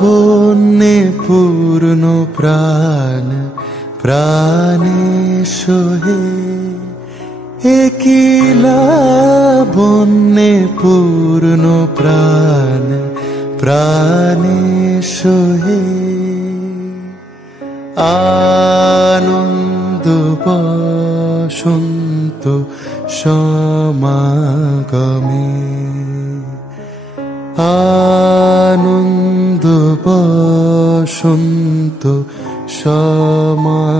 বন্যে পূর্ণ প্রাণ প্রাণে সোহে, একিলা বন্যে পূর্ণ প্রাণ প্রাণে সোহে। আনন্দ বসন্ত সমাগমে, আনন্দ বসন্ত সমাগমে।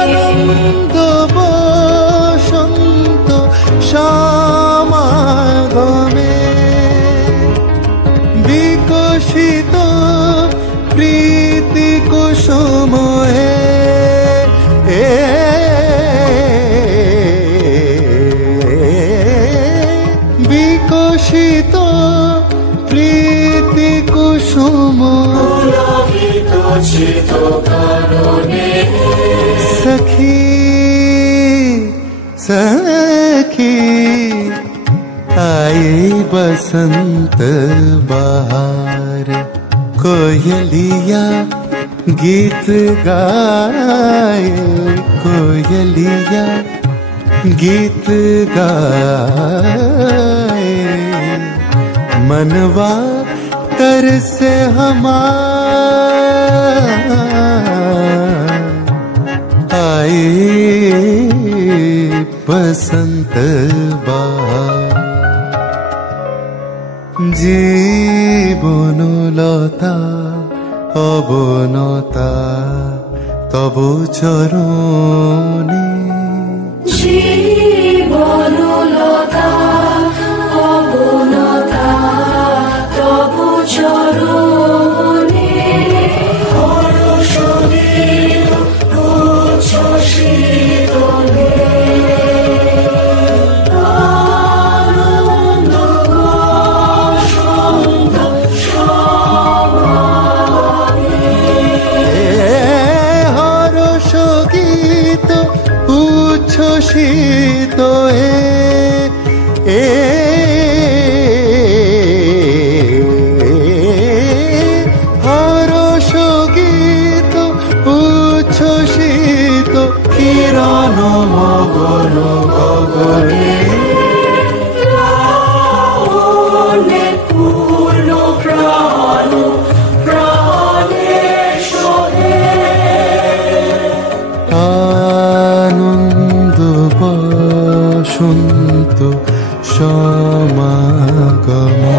আনন্দ বসন্ত সমাগমে, বিকশিত প্রীতি কুসুমে, বিকশিত প্রীতি কুসুম, সখী সখী आए बसंत बहार, कोयलिया गीत गाए, कोयलिया गीत गाए। मनवा तरसे हमार, आए बसंत बहार। জীবনলতা অবনতা তব চরণে, জীবনলতা অবনতা তব চরণে, হর্ষদীপ উচ্ছ্বসিত উচ্ছ্বসিত হর্ষ গীত উচ্ছ্বসিত কিরণ মগন গগনে, পূর্ণ প্রাণ প্রাণে সোহে। আনন্দ বসন্ত সমাগমে।